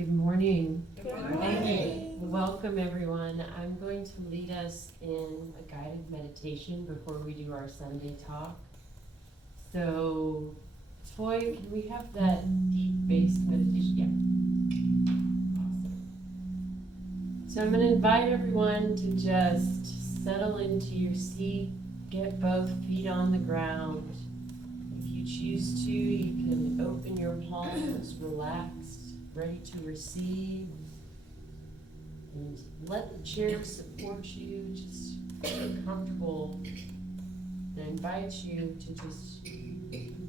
Good morning. Good morning. Welcome, everyone. I'm going to lead us in a guided meditation before we do our Sunday talk. So, Toy, can we have that deep bass meditation? Yeah. Awesome. So I'm going to invite everyone to just settle into your seat, get both feet on the ground. If you choose to, you can open your palms, relaxed, ready to receive, and let the chair support you. Just get comfortable. I invite you to just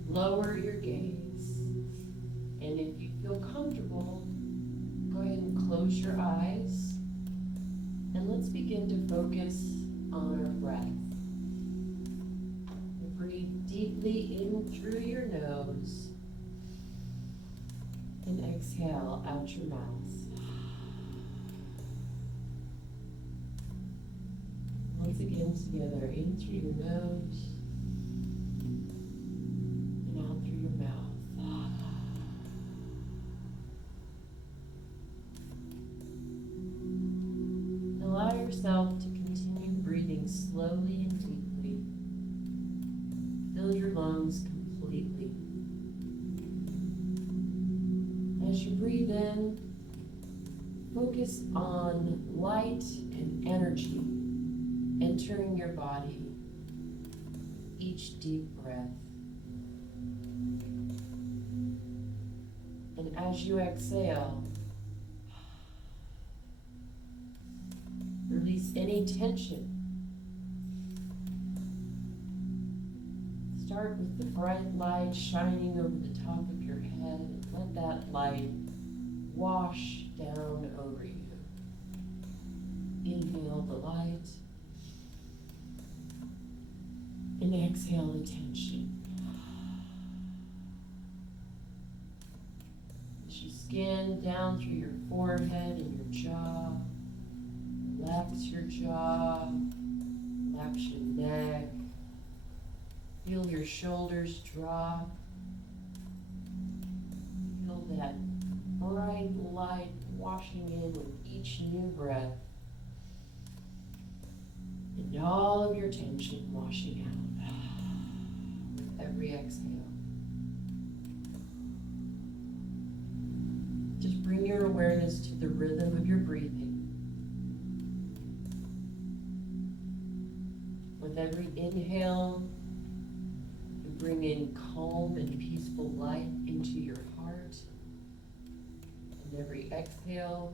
lower your gaze, and if you feel comfortable, go ahead and close your eyes, and let's begin to focus on our breath. Breathe deeply in through your nose and exhale out your mouth. Once again together, in through your nose and out through your mouth. Allow yourself to continue breathing slowly and deeply. Fill your lungs completely. As you breathe in, focus on light and energy entering your body each deep breath. And as you exhale, release any tension. Start with the bright light shining over the top of your head, and let that light wash down over you. Inhale the light, and exhale the tension. As you scan down through your forehead and your jaw, relax your jaw, relax your neck. Feel your shoulders drop. Feel that bright light washing in with each new breath. And all of your tension washing out with every exhale. Just bring your awareness to the rhythm of your breathing. With every inhale, you bring in calm and peaceful light into your heart. And every exhale,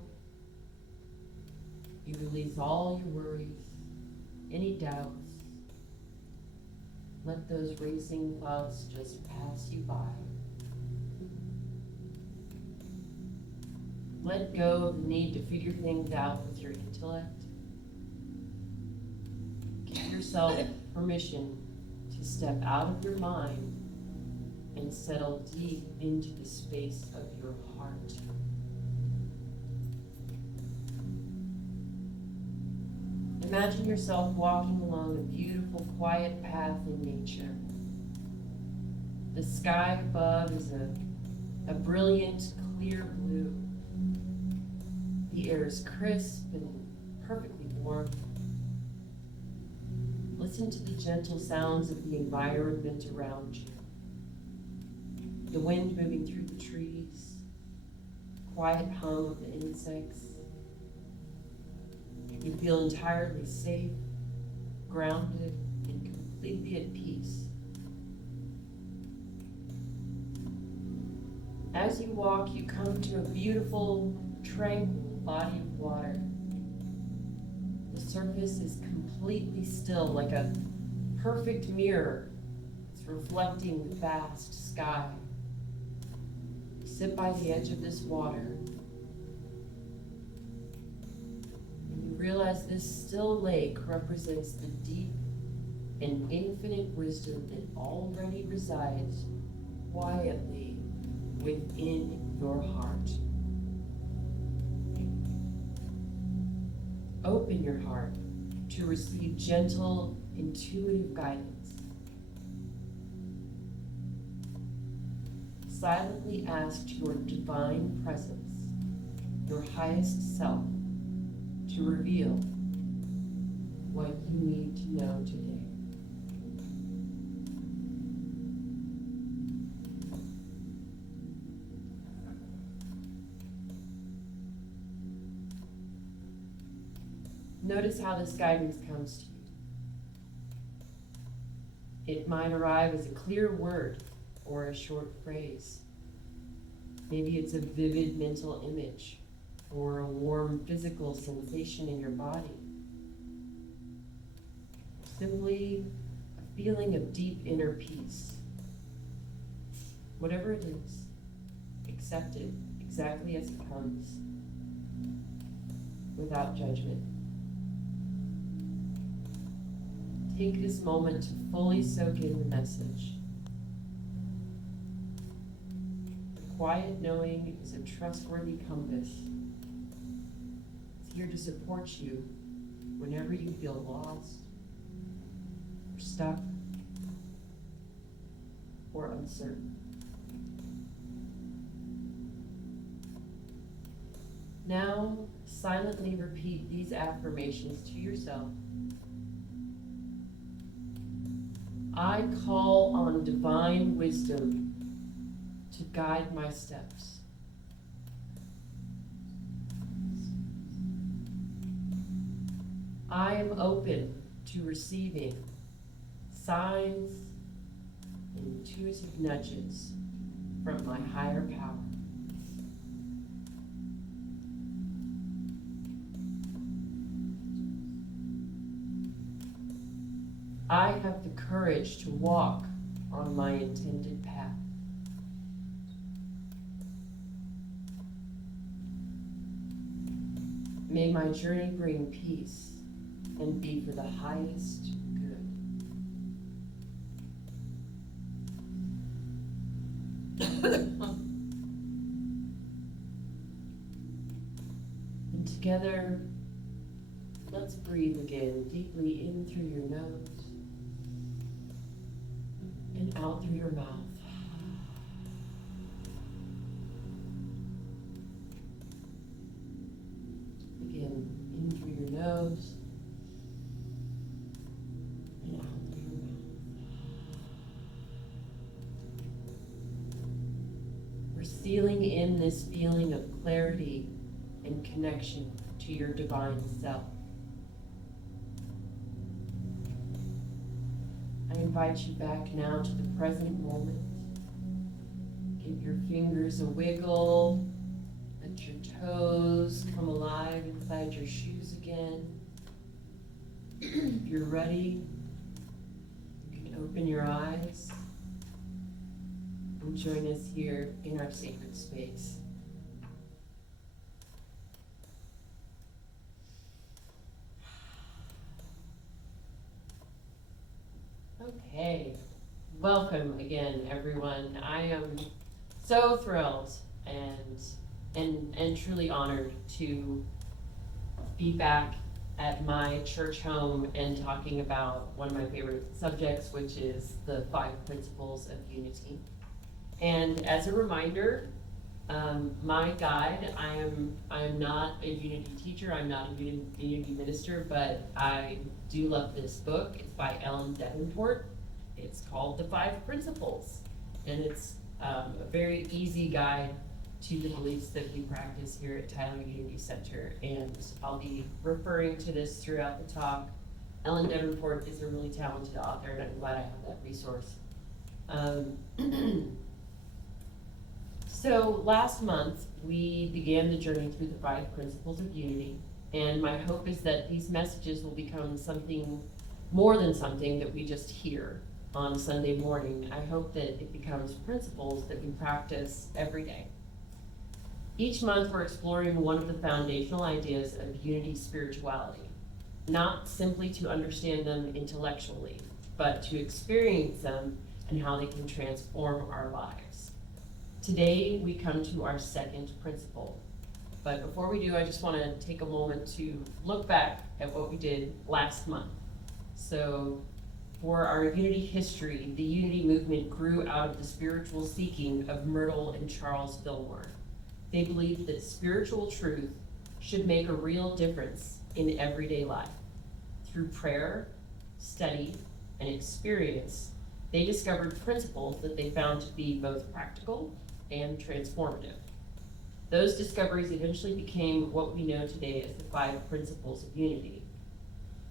you release all your worries, any doubts. Let those racing thoughts just pass you by. Let go of the need to figure things out with your intellect. Give yourself permission to step out of your mind and settle deep into the space of your heart. Imagine yourself walking along a beautiful, quiet path in nature. The sky above is a brilliant, clear blue. The air is crisp and perfectly warm. Listen to the gentle sounds of the environment around you. The wind moving through the trees, quiet hum of the insects. You feel entirely safe, grounded, and completely at peace. As you walk, you come to a beautiful, tranquil body of water. The surface is completely still, like a perfect mirror. It's reflecting the vast sky. You sit by the edge of this water, and you realize this still lake represents the deep and infinite wisdom that already resides quietly within your heart. Open your heart to receive gentle, intuitive guidance. Silently ask your divine presence your highest self to reveal what you need to know today. Notice how this guidance comes to you. It might arrive as a clear word or a short phrase. Maybe it's a vivid mental image or a warm physical sensation in your body. Simply a feeling of deep inner peace. Whatever it is, accept it exactly as it comes, without judgment. Take this moment to fully soak in the message. The quiet knowing is a trustworthy compass. It's here to support you whenever you feel lost, or stuck, or uncertain. Now, silently repeat these affirmations to yourself. I call on divine wisdom to guide my steps. I am open to receiving signs and intuitive nudges from my higher power. I have the courage to walk on my intended path. May my journey bring peace and be for the highest good. And together, let's breathe again, deeply in through your nose and out through your mouth. Again, in through your nose and out through your mouth. We're sealing in this feeling of clarity and connection to your divine self. I invite you back now to the present moment. Give your fingers a wiggle. Let your toes come alive inside your shoes again. If you're ready, you can open your eyes and join us here in our sacred space. Okay, welcome again, everyone. I am so thrilled and truly honored to be back at my church home and talking about one of my favorite subjects, which is the 5 principles of unity. And as a reminder, my guide, I am not a unity teacher, I'm not a unity minister, but I do love this book. It's by Ellen Davenport. It's called The 5 Principles, and it's a very easy guide to the beliefs that we practice here at Tyler Unity Center, and I'll be referring to this throughout the talk. Ellen Davenport is a really talented author, and I'm glad I have that resource. So last month, we began the journey through the 5 principles of unity, and my hope is that these messages will become something more than something that we just hear on Sunday morning. I hope that it becomes principles that we practice every day. Each month, we're exploring one of the foundational ideas of unity spirituality, not simply to understand them intellectually, but to experience them and how they can transform our lives. Today, we come to our second principle. But before we do, I just want to take a moment to look back at what we did last month. So, for our unity history, the unity movement grew out of the spiritual seeking of Myrtle and Charles Fillmore. They believed that spiritual truth should make a real difference in everyday life. Through prayer, study, and experience, they discovered principles that they found to be both practical and transformative. Those discoveries eventually became what we know today as the 5 principles of unity.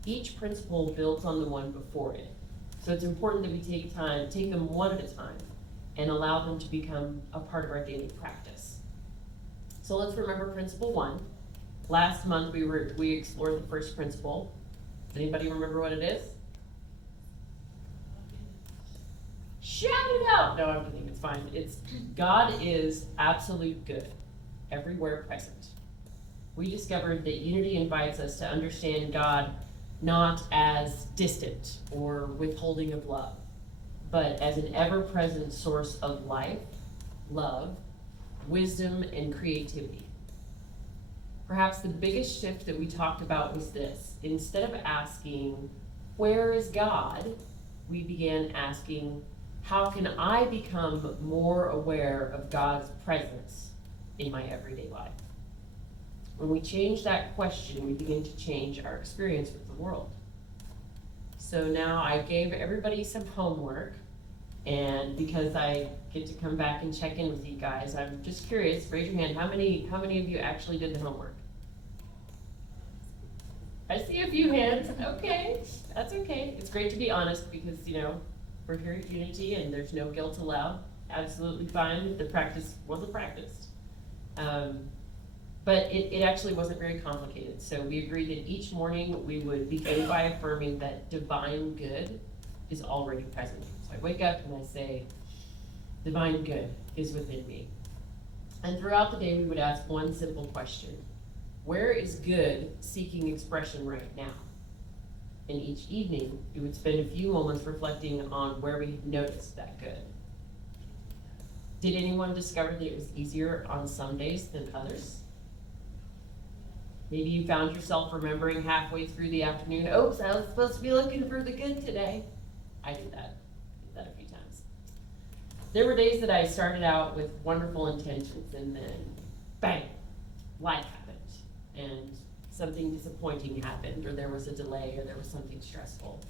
Each principle builds on the one before it, so it's important that we take them one at a time, and allow them to become a part of our daily practice. So let's remember principle 1. Last month we explored the first principle. Does anybody remember what it is? Shout it out! No, I'm kidding, it's fine. It's God is absolute good, everywhere present. We discovered that unity invites us to understand God not as distant or withholding of love, but as an ever-present source of life, love, wisdom, and creativity. Perhaps the biggest shift that we talked about was this. Instead of asking, where is God? We began asking, how can I become more aware of God's presence in my everyday life? When we change that question, we begin to change our experience with the world. So now I gave everybody some homework, and because I get to come back and check in with you guys, I'm just curious, raise your hand, how many of you actually did the homework? I see a few hands. Okay, that's okay. It's great to be honest because, we're here at Unity and there's no guilt allowed. Absolutely fine. The practice wasn't practiced. But it actually wasn't very complicated. So we agreed that each morning we would begin by affirming that divine good is already present. So I wake up and I say, divine good is within me. And throughout the day we would ask one simple question. Where is good seeking expression right now? And each evening, we would spend a few moments reflecting on where we noticed that good. Did anyone discover that it was easier on some days than others? Maybe you found yourself remembering halfway through the afternoon, oops, I was supposed to be looking for the good today. I did that a few times. There were days that I started out with wonderful intentions and then, bang, life happened. And something disappointing happened, or there was a delay, or there was something stressful.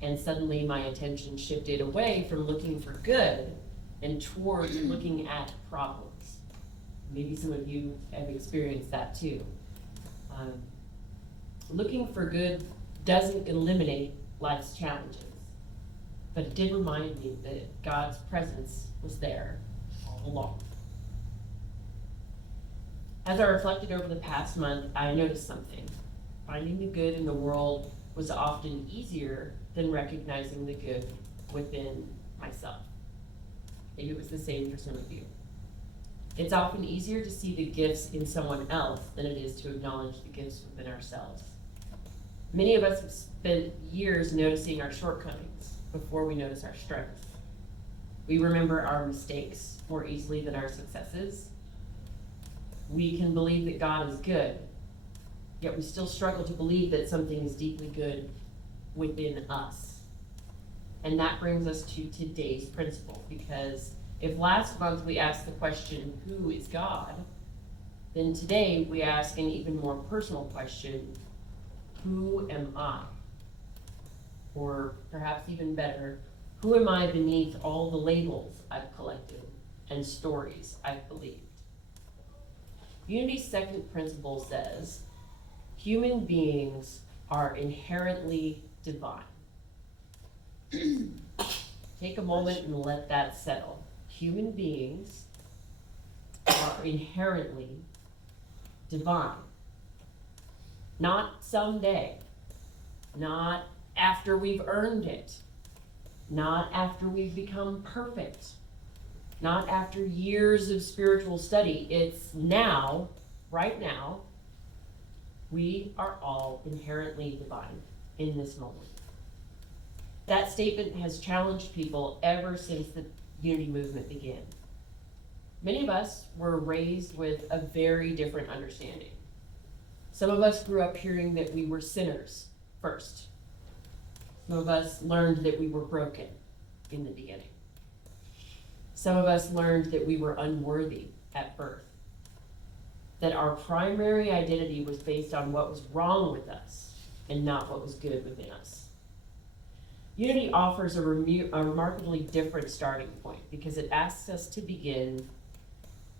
And suddenly my attention shifted away from looking for good and toward looking at problems. Maybe some of you have experienced that too. Looking for good doesn't eliminate life's challenges, but it did remind me that God's presence was there all along. As I reflected over the past month, I noticed something. Finding the good in the world was often easier than recognizing the good within myself. Maybe it was the same for some of you. It's often easier to see the gifts in someone else than it is to acknowledge the gifts within ourselves. Many of us have spent years noticing our shortcomings before we notice our strengths. We remember our mistakes more easily than our successes. We can believe that God is good, yet we still struggle to believe that something is deeply good within us. And that brings us to today's principle, because if last month we asked the question, who is God? Then today we ask an even more personal question, who am I? Or perhaps even better, who am I beneath all the labels I've collected and stories I've believed? Unity's second principle says, human beings are inherently divine. Take a moment and let that settle. Human beings are inherently divine. Not someday, not after we've earned it, not after we've become perfect, not after years of spiritual study. It's now, right now, we are all inherently divine in this moment. That statement has challenged people ever since the Unity movement began. Many of us were raised with a very different understanding. Some of us grew up hearing that we were sinners first. Some of us learned that we were broken in the beginning. Some of us learned that we were unworthy at birth. that our primary identity was based on what was wrong with us and not what was good within us. Unity offers a remarkably different starting point because it asks us to begin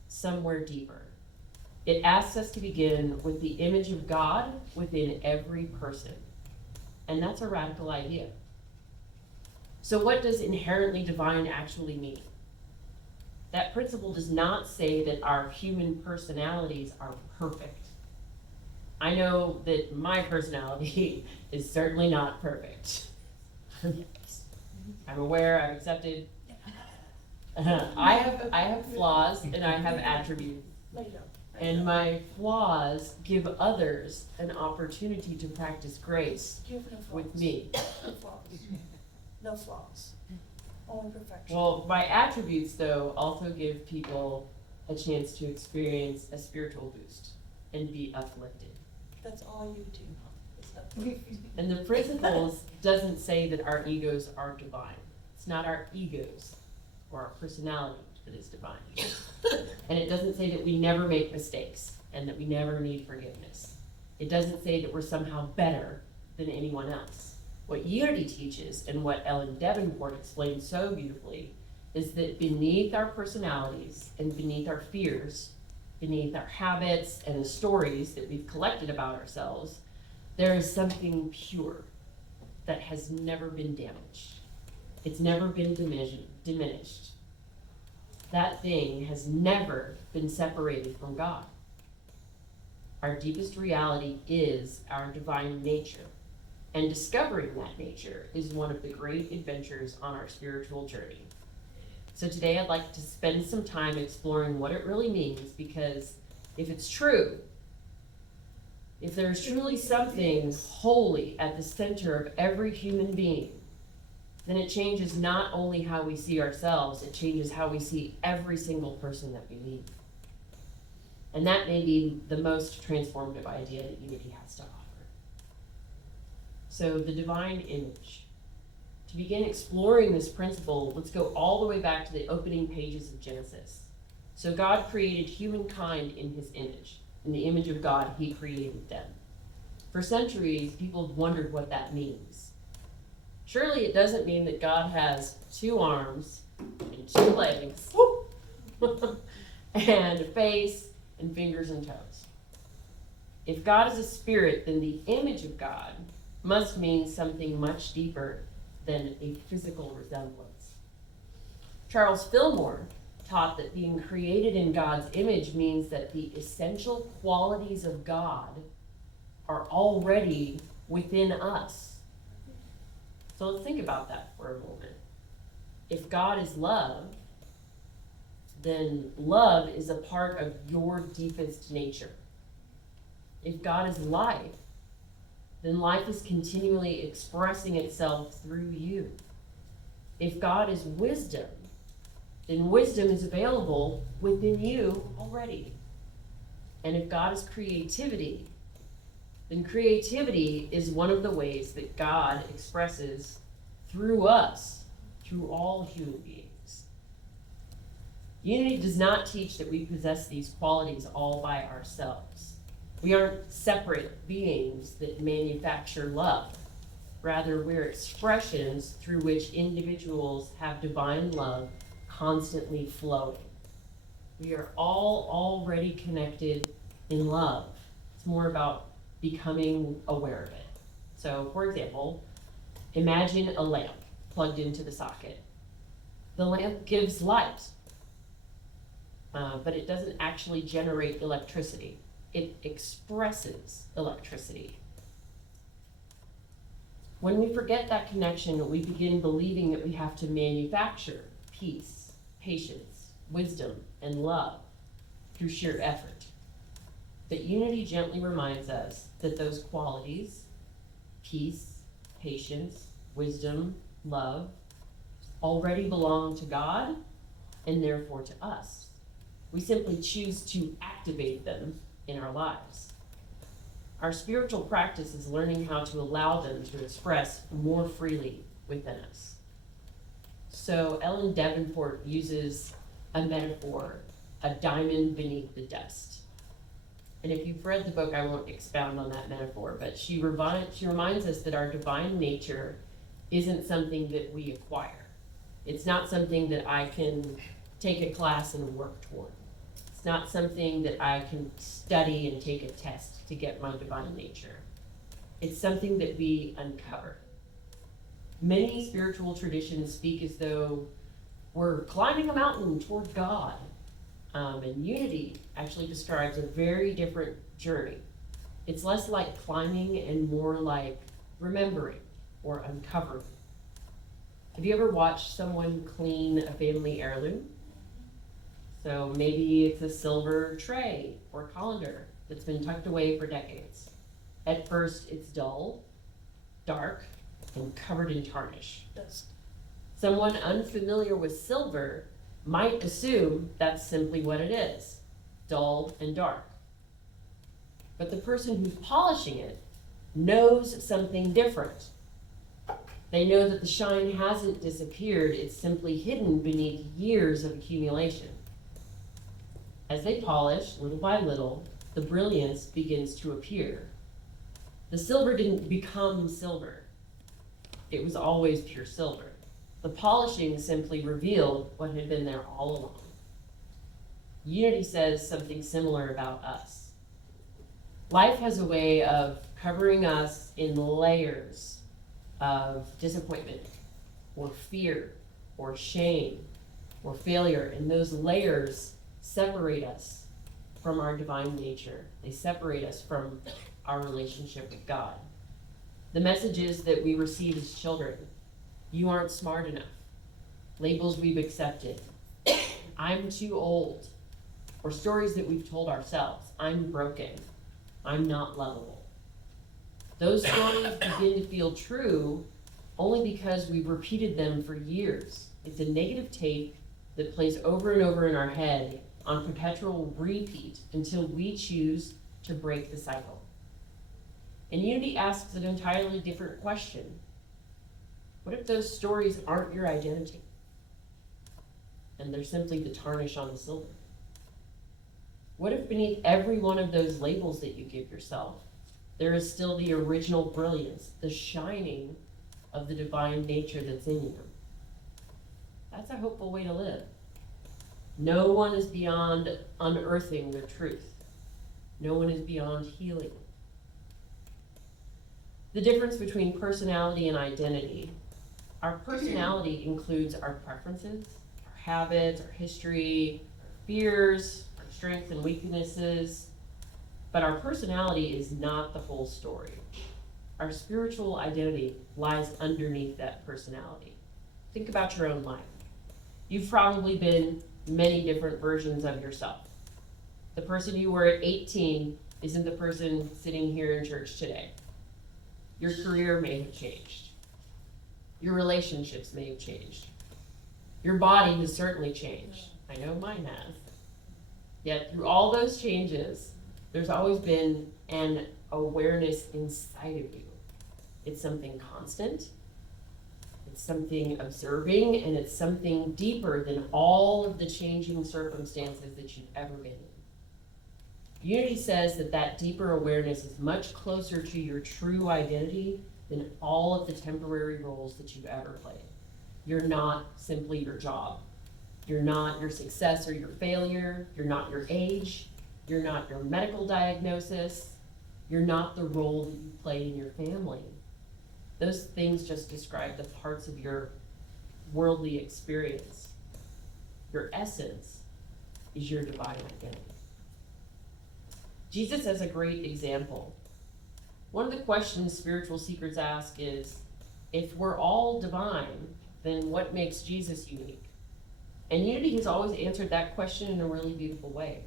somewhere deeper. It asks us to begin with the image of God within every person. And that's a radical idea. So what does inherently divine actually mean? That principle does not say that our human personalities are perfect. I know that my personality is certainly not perfect. I'm aware, I'm accepted. I have flaws and I have attributes. And my flaws give others an opportunity to practice grace with me. No flaws. Only perfection. Well, my attributes, though, also give people a chance to experience a spiritual boost and be uplifted. That's all you do. And the principles doesn't say that our egos are divine. It's not our egos or our personality that is divine. And it doesn't say that we never make mistakes and that we never need forgiveness. It doesn't say that we're somehow better than anyone else. What unity teaches, and what Ellen Davenport explains so beautifully, is that beneath our personalities and beneath our fears, beneath our habits and the stories that we've collected about ourselves, there is something pure that has never been damaged. It's never been diminished. That thing has never been separated from God. Our deepest reality is our divine nature. And discovering that nature is one of the great adventures on our spiritual journey. So today I'd like to spend some time exploring what it really means, because if it's true, if there's truly something holy at the center of every human being, then it changes not only how we see ourselves, it changes how we see every single person that we meet. And that may be the most transformative idea that unity has to offer. So the divine image. To begin exploring this principle, let's go all the way back to the opening pages of Genesis. So God created humankind in his image. In the image of God, he created them. For centuries, people have wondered what that means. Surely it doesn't mean that God has 2 arms and 2 legs and a face and fingers and toes. If God is a spirit, then the image of God must mean something much deeper than a physical resemblance. Charles Fillmore taught that being created in God's image means that the essential qualities of God are already within us. So let's think about that for a moment. If God is love, then love is a part of your deepest nature. If God is life, then life is continually expressing itself through you. If God is wisdom, then wisdom is available within you already. And if God is creativity, then creativity is one of the ways that God expresses through us, through all human beings. Unity does not teach that we possess these qualities all by ourselves. We aren't separate beings that manufacture love. Rather, we're expressions through which individuals have divine love constantly flowing. We are all already connected in love. It's more about becoming aware of it. So, for example, imagine a lamp plugged into the socket. The lamp gives light, but it doesn't actually generate electricity. It expresses electricity. When we forget that connection, we begin believing that we have to manufacture peace, patience, wisdom, and love through sheer effort. But unity gently reminds us that those qualities, peace, patience, wisdom, love, already belong to God and therefore to us. We simply choose to activate them in our lives. Our spiritual practice is learning how to allow them to express more freely within us. So Ellen Davenport uses a metaphor, a diamond beneath the dust. And if you've read the book, I won't expound on that metaphor, but she reminds us that our divine nature isn't something that we acquire. It's not something that I can take a class and work toward. It's not something that I can study and take a test to get my divine nature. It's something that we uncover. Many spiritual traditions speak as though we're climbing a mountain toward God. And unity actually describes a very different journey. It's less like climbing and more like remembering or uncovering. Have you ever watched someone clean a family heirloom? So maybe it's a silver tray or colander that's been tucked away for decades. At first, it's dull, dark, and covered in tarnish. That's, Someone unfamiliar with silver might assume that's simply what it is, dull and dark. But the person who's polishing it knows something different. They know that the shine hasn't disappeared, it's simply hidden beneath years of accumulation. As they polish, little by little, the brilliance begins to appear. The silver didn't become silver. It was always pure silver. The polishing simply revealed what had been there all along. Unity says something similar about us. Life has a way of covering us in layers of disappointment, or fear, or shame, or failure, and those layers separate us from our divine nature. They separate us from our relationship with God. The messages that we receive as children: you aren't smart enough. Labels we've accepted. I'm too old. Or stories that we've told ourselves. I'm broken. I'm not lovable. Those stories begin to feel true only because we've repeated them for years. It's a negative tape that plays over and over in our head on perpetual repeat until we choose to break the cycle. And Unity asks an entirely different question. What if those stories aren't your identity? And they're simply the tarnish on the silver? What if beneath every one of those labels that you give yourself, there is still the original brilliance, the shining of the divine nature that's in you? That's a hopeful way to live. No one is beyond unearthing the truth. No one is beyond healing. The difference between personality and identity. Our personality includes our preferences, our habits, our history, our fears, our strengths and weaknesses. But our personality is not the whole story. Our spiritual identity lies underneath that personality. Think about your own life. You've probably been many different versions of yourself. The person you were at 18 isn't the person sitting here in church today. Your career may have changed. Your relationships may have changed. Your body has certainly changed. I know mine has. Yet through all those changes, there's always been an awareness inside of you. It's something constant, it's something observing, and it's something deeper than all of the changing circumstances that you've ever been in. Unity says that that deeper awareness is much closer to your true identity than all of the temporary roles that you've ever played. You're not simply your job. You're not your success or your failure. You're not your age. You're not your medical diagnosis. You're not the role that you play in your family. Those things just describe the parts of your worldly experience. Your essence is your divine identity. Jesus is a great example. One of the questions spiritual seekers ask is, if we're all divine, then what makes Jesus unique? And Unity has always answered that question in a really beautiful way.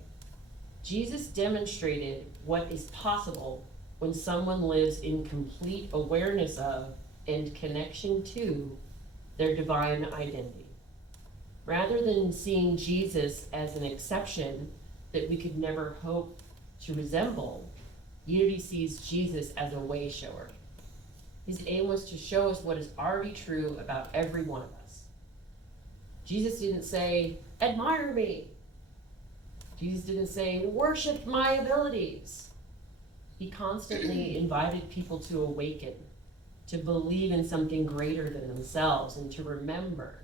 Jesus demonstrated what is possible when someone lives in complete awareness of and connection to their divine identity. Rather than seeing Jesus as an exception that we could never hope to resemble, Unity sees Jesus as a way shower. His aim was to show us what is already true about every one of us. Jesus didn't say, "Admire me." Jesus didn't say, worship my abilities. He constantly invited people to awaken, to believe in something greater than themselves, and to remember,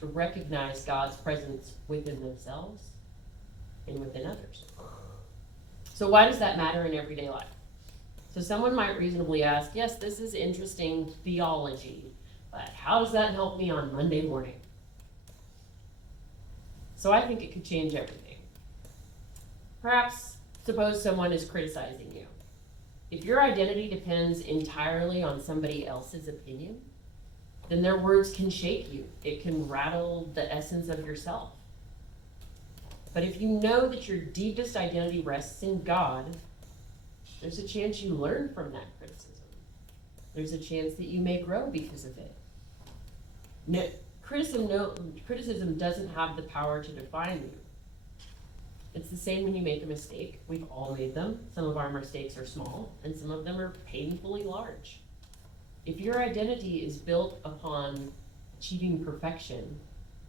to recognize God's presence within themselves and within others. So why does that matter in everyday life? So someone might reasonably ask, yes, this is interesting theology, but how does that help me on Monday morning? So I think it could change everything. Perhaps suppose someone is criticizing you. If your identity depends entirely on somebody else's opinion, then their words can shake you. It can rattle the essence of yourself. But if you know that your deepest identity rests in God, there's a chance you learn from that criticism. There's a chance that you may grow because of it. No, criticism doesn't have the power to define you. It's the same when you make a mistake. We've all made them. Some of our mistakes are small, and some of them are painfully large. If your identity is built upon achieving perfection,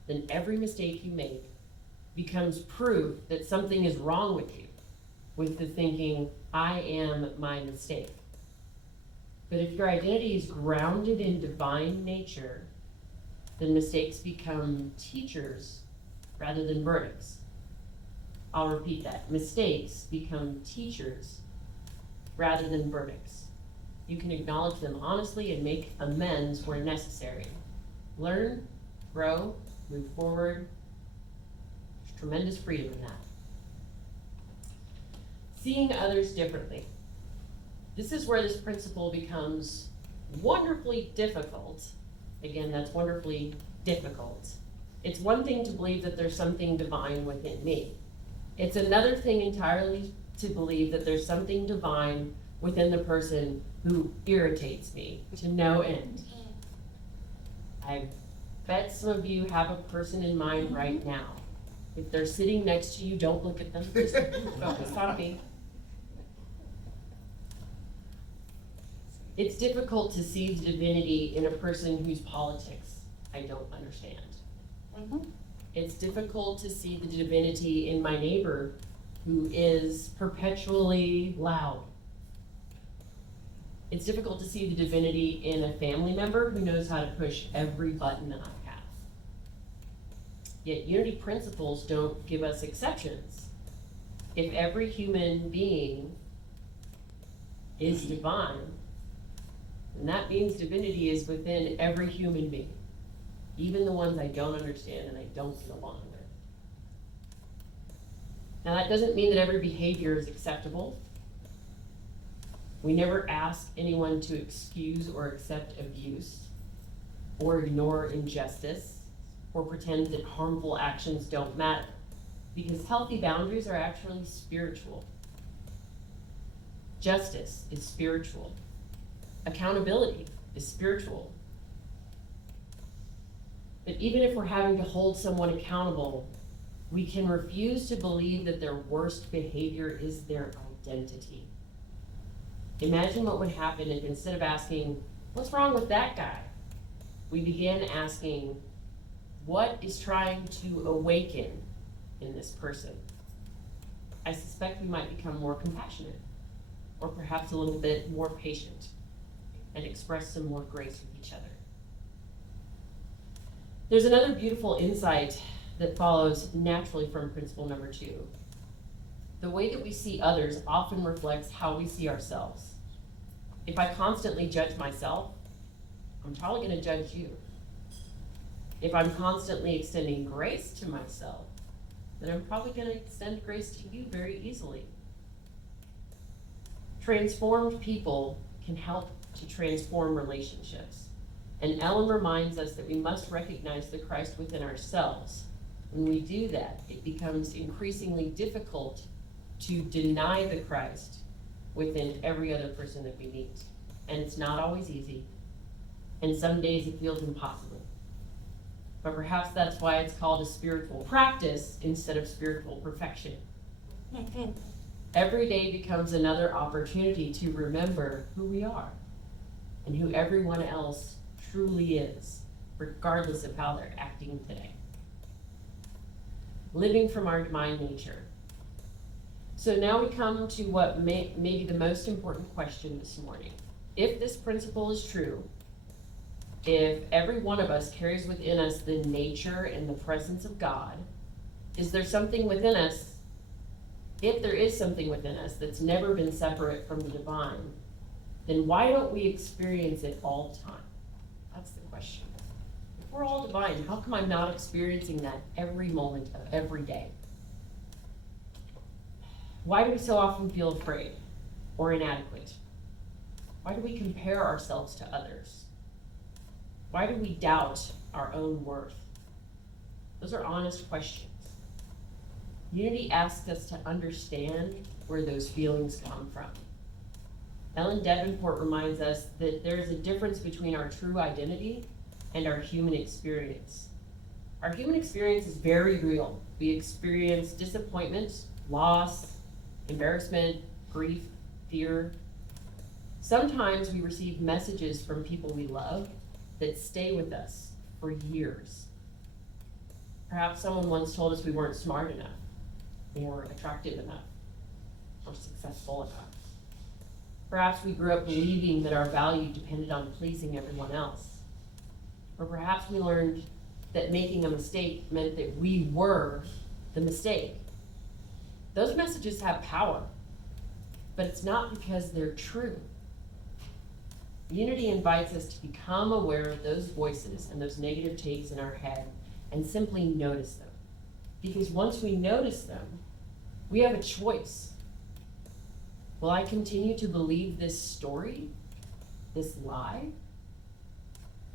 then every mistake you make becomes proof that something is wrong with you, with the thinking, I am my mistake. But if your identity is grounded in divine nature, then mistakes become teachers rather than verdicts. I'll repeat that. Mistakes become teachers rather than verdicts. You can acknowledge them honestly and make amends where necessary. Learn, grow, move forward. There's tremendous freedom in that. Seeing others differently. This is where this principle becomes wonderfully difficult. Again, that's wonderfully difficult. It's one thing to believe that there's something divine within me. It's another thing entirely to believe that there's something divine within the person who irritates me to no end. I bet some of you have a person in mind right now. If they're sitting next to you, don't look at them. Just focus on me. It's difficult to see the divinity in a person whose politics I don't understand. It's difficult to see the divinity in my neighbor who is perpetually loud. It's difficult to see the divinity in a family member who knows how to push every button that I have. Yet unity principles don't give us exceptions. If every human being is divine, then that means divinity is within every human being, even the ones I don't understand and I don't get along with. Now that doesn't mean that every behavior is acceptable. We never ask anyone to excuse or accept abuse, or ignore injustice, or pretend that harmful actions don't matter, because healthy boundaries are actually spiritual. Justice is spiritual. Accountability is spiritual. But even if we're having to hold someone accountable, we can refuse to believe that their worst behavior is their identity. Imagine what would happen if instead of asking, what's wrong with that guy? We began asking, what is trying to awaken in this person? I suspect we might become more compassionate, or perhaps a little bit more patient, and express some more grace with each other. There's another beautiful insight that follows naturally from principle number 2. The way that we see others often reflects how we see ourselves. If I constantly judge myself, I'm probably going to judge you. If I'm constantly extending grace to myself, then I'm probably going to extend grace to you very easily. Transformed people can help to transform relationships. And Ellen reminds us that we must recognize the Christ within ourselves. When we do that, it becomes increasingly difficult to deny the Christ within every other person that we meet. And it's not always easy. And some days it feels impossible. But perhaps that's why it's called a spiritual practice instead of spiritual perfection. Every day becomes another opportunity to remember who we are and who everyone else truly is, regardless of how they're acting today. Living from our divine nature. So now we come to what may be the most important question this morning. If this principle is true, if every one of us carries within us the nature and the presence of God, is there something within us, if there is something within us that's never been separate from the divine, then why don't we experience it all the time? That's the question. If we're all divine, how come I'm not experiencing that every moment of every day? Why do we so often feel afraid or inadequate? Why do we compare ourselves to others? Why do we doubt our own worth? Those are honest questions. Unity asks us to understand where those feelings come from. Ellen Davenport reminds us that there is a difference between our true identity and our human experience. Our human experience is very real. We experience disappointment, loss, embarrassment, grief, fear. Sometimes we receive messages from people we love that stay with us for years. Perhaps someone once told us we weren't smart enough, or attractive enough, or successful enough. Perhaps we grew up believing that our value depended on pleasing everyone else. Or perhaps we learned that making a mistake meant that we were the mistake. Those messages have power, but it's not because they're true. Unity invites us to become aware of those voices and those negative takes in our head and simply notice them. Because once we notice them, we have a choice. Will I continue to believe this story, this lie?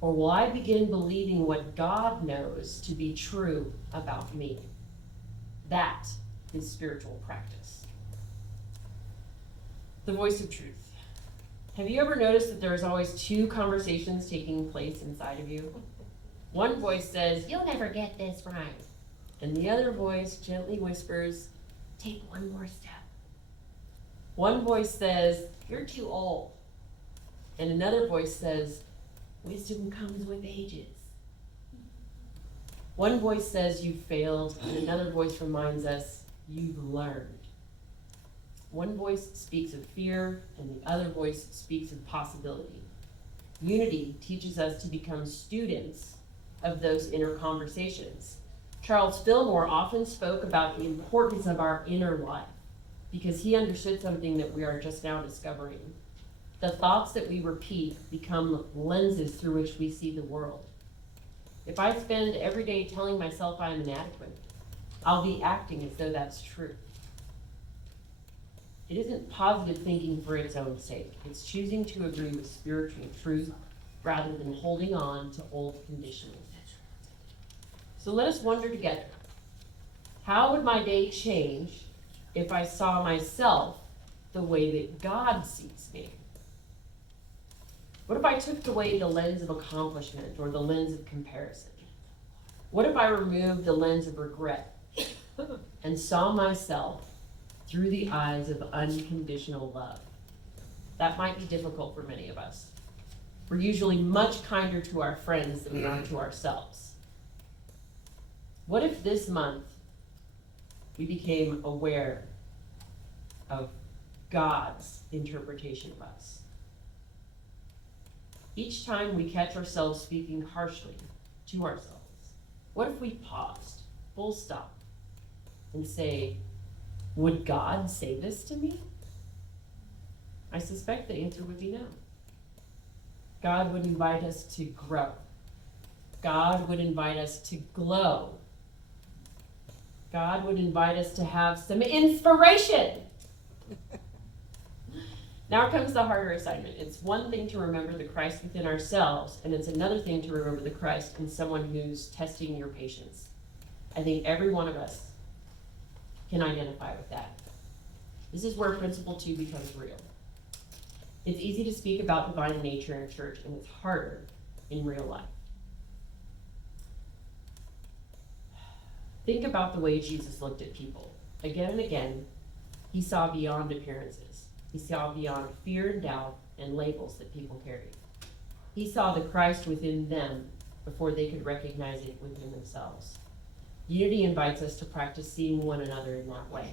Or will I begin believing what God knows to be true about me? That is spiritual practice. The voice of truth. Have you ever noticed that there's always two conversations taking place inside of you? One voice says, "You'll never get this right." And the other voice gently whispers, "Take one more step." One voice says, "You're too old." And another voice says, "Wisdom comes with ages." One voice says, "You've failed," and another voice reminds us, "You've learned." One voice speaks of fear, and the other voice speaks of possibility. Unity teaches us to become students of those inner conversations. Charles Fillmore often spoke about the importance of our inner life because he understood something that we are just now discovering. The thoughts that we repeat become lenses through which we see the world. If I spend every day telling myself I am inadequate, I'll be acting as though that's true. It isn't positive thinking for its own sake. It's choosing to agree with spiritual truth rather than holding on to old conditioning. So let us wonder together, how would my day change if I saw myself the way that God sees me? What if I took away the lens of accomplishment or the lens of comparison? What if I removed the lens of regret and saw myself through the eyes of unconditional love? That might be difficult for many of us. We're usually much kinder to our friends than we are to ourselves. What if this month we became aware of God's interpretation of us? Each time we catch ourselves speaking harshly to ourselves, what if we paused, full stop, and say, would God say this to me? I suspect the answer would be no. God would invite us to grow. God would invite us to glow. God would invite us to have some inspiration. Now comes the harder assignment. It's one thing to remember the Christ within ourselves, and it's another thing to remember the Christ in someone who's testing your patience. I think every one of us can identify with that. This is where principle 2 becomes real. It's easy to speak about divine nature in church, and it's harder in real life. Think about the way Jesus looked at people. Again and again, he saw beyond appearances. He saw beyond fear and doubt and labels that people carried. He saw the Christ within them before they could recognize it within themselves. Unity invites us to practice seeing one another in that way,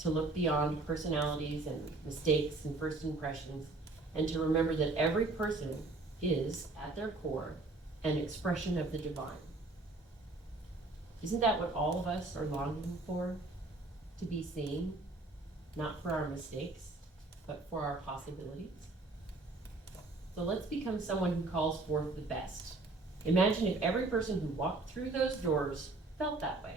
to look beyond personalities and mistakes and first impressions, and to remember that every person is, at their core, an expression of the divine. Isn't that what all of us are longing for? To be seen, not for our mistakes, but for our possibilities? So let's become someone who calls forth the best. Imagine if every person who walked through those doors felt that way.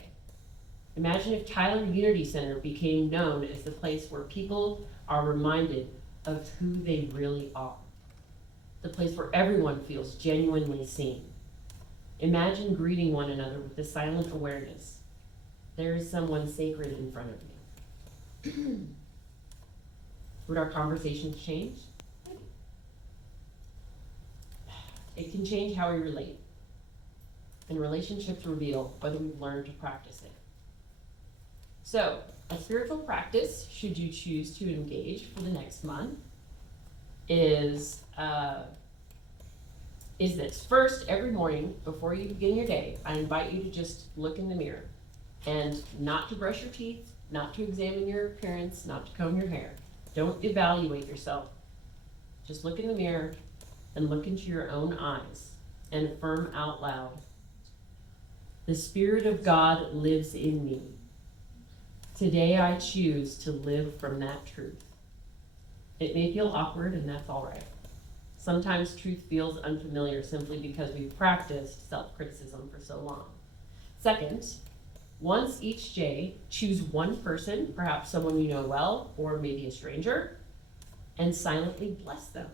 Imagine if Tyler Unity Center became known as the place where people are reminded of who they really are. The place where everyone feels genuinely seen. Imagine greeting one another with the silent awareness. There is someone sacred in front of me. Would our conversations change? Maybe. It can change how we relate. And relationships reveal whether we've learned to practice it. So, a spiritual practice, should you choose to engage for the next month, is this. First, every morning before you begin your day, I invite you to just look in the mirror and not to brush your teeth, not to examine your appearance, not to comb your hair. Don't evaluate yourself. Just look in the mirror and look into your own eyes and affirm out loud, "The Spirit of God lives in me. Today I choose to live from that truth." It may feel awkward, and that's all right. Sometimes truth feels unfamiliar simply because we've practiced self-criticism for so long. Second, once each day, choose one person, perhaps someone you know well, or maybe a stranger, and silently bless them.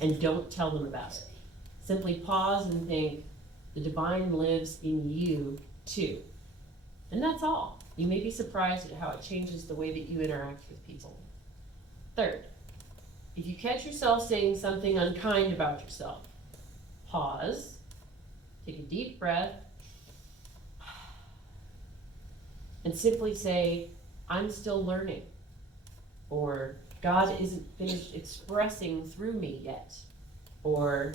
And don't tell them about it. Simply pause and think, the divine lives in you too. And that's all. You may be surprised at how it changes the way that you interact with people. Third, if you catch yourself saying something unkind about yourself, pause, take a deep breath, and simply say, "I'm still learning," or "God isn't finished expressing through me yet," or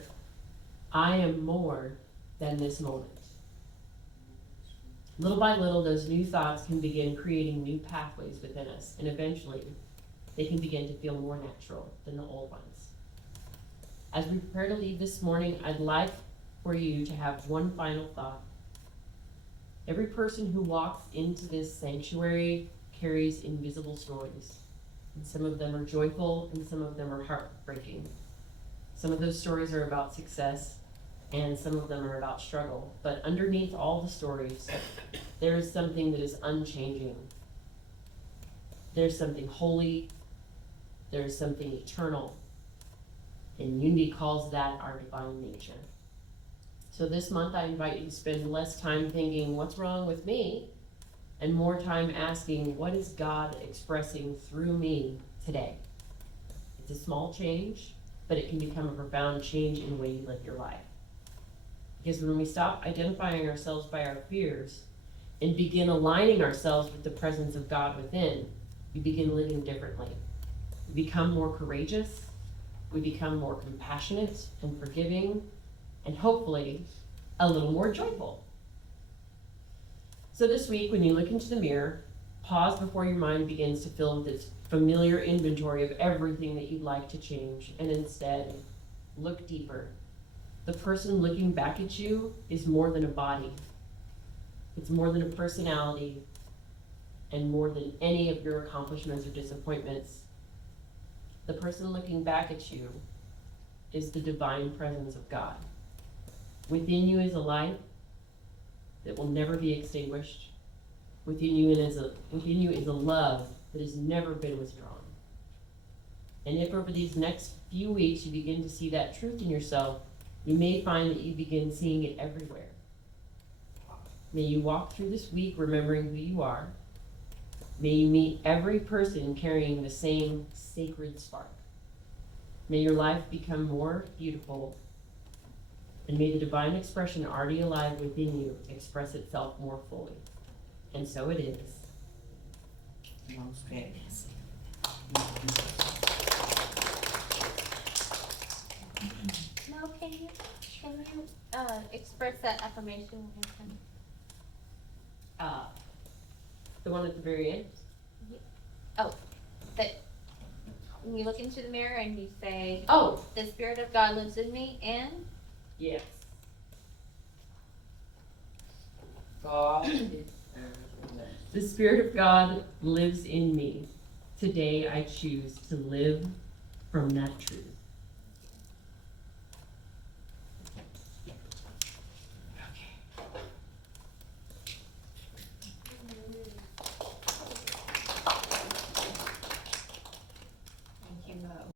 "I am more than this moment." Little by little, those new thoughts can begin creating new pathways within us, and eventually, they can begin to feel more natural than the old ones. As we prepare to leave this morning, I'd like for you to have one final thought. Every person who walks into this sanctuary carries invisible stories. And some of them are joyful, and some of them are heartbreaking. Some of those stories are about success, and some of them are about struggle. But underneath all the stories, there is something that is unchanging. There's something holy. There's something eternal. And Unity calls that our divine nature. So this month I invite you to spend less time thinking, "What's wrong with me?" and more time asking, "What is God expressing through me today?" It's a small change, but it can become a profound change in the way you live your life. Because when we stop identifying ourselves by our fears and begin aligning ourselves with the presence of God within, we begin living differently. We become more courageous, we become more compassionate and forgiving, and hopefully a little more joyful. So this week, when you look into the mirror, pause before your mind begins to fill with its familiar inventory of everything that you'd like to change, and instead, look deeper. The person looking back at you is more than a body. It's more than a personality, and more than any of your accomplishments or disappointments. The person looking back at you is the divine presence of God. Within you is a light that will never be extinguished. Within you is a love that has never been withdrawn. And if over these next few weeks you begin to see that truth in yourself, you may find that you begin seeing it everywhere. May you walk through this week remembering who you are. May you meet every person carrying the same sacred spark. May your life become more beautiful, and may the divine expression already alive within you express itself more fully. And so it is. Okay. Mel, can you express that affirmation one more time? The one at the very end? you look into the mirror and you say, Oh, the Spirit of God lives in me, and yes. God, the Spirit of God lives in me. Today I choose to live from that truth.